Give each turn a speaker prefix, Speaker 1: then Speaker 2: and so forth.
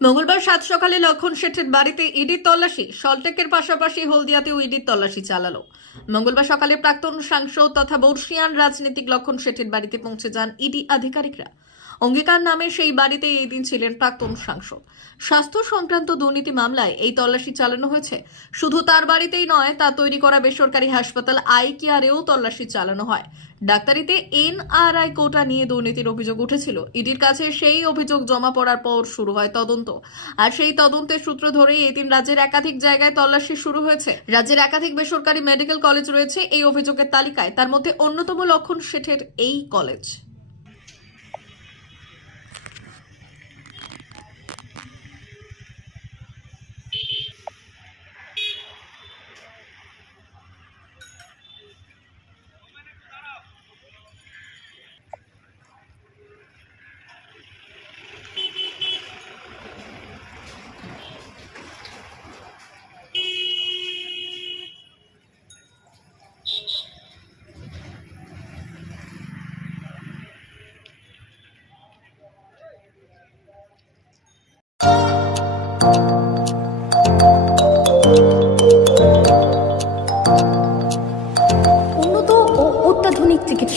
Speaker 1: মঙ্গলবার সাত সকালে লক্ষণ শেঠের বাড়িতে ইডির তল্লাশি সল্টেকের পাশাপাশি হলদিয়াতেও ইডির তল্লাশি চালালো। মঙ্গলবার সকালে প্রাক্তন সাংসদ তথা বর্ষিয়ান রাজনীতিক লক্ষণ শেঠের বাড়িতে পৌঁছে যান ইডি আধিকারিকরা। অঙ্গীকার নামে সেই বাড়িতে এই দিন ছিলেন প্রাক্তন সাংসদ। স্বাস্থ্য সংক্রান্ত দুর্নীতি মামলায় এই তল্লাশি চালানো হয়েছে। শুধু তার বাড়িতেই নয়, তা তৈরি করা বেসরকারি হাসপাতাল আই কেয়ারেও তল্লাশি চালানো হয়। ডাক্তারিতে এনআরআই কোটা নিয়ে দুর্নীতির অভিযোগ উঠেছিল। ইডির কাছে সেই অভিযোগ জমা পড়ার পর শুরু হয় তদন্ত। আর সেই তদন্তের সূত্র ধরেই এই দিন রাজ্যের একাধিক জায়গায় তল্লাশি শুরু হয়েছে। রাজ্যের একাধিক বেসরকারি মেডিকেল কলেজ রয়েছে এই অভিযোগের তালিকায়। তার মধ্যে অন্যতম লক্ষণ শেঠের এই কলেজ।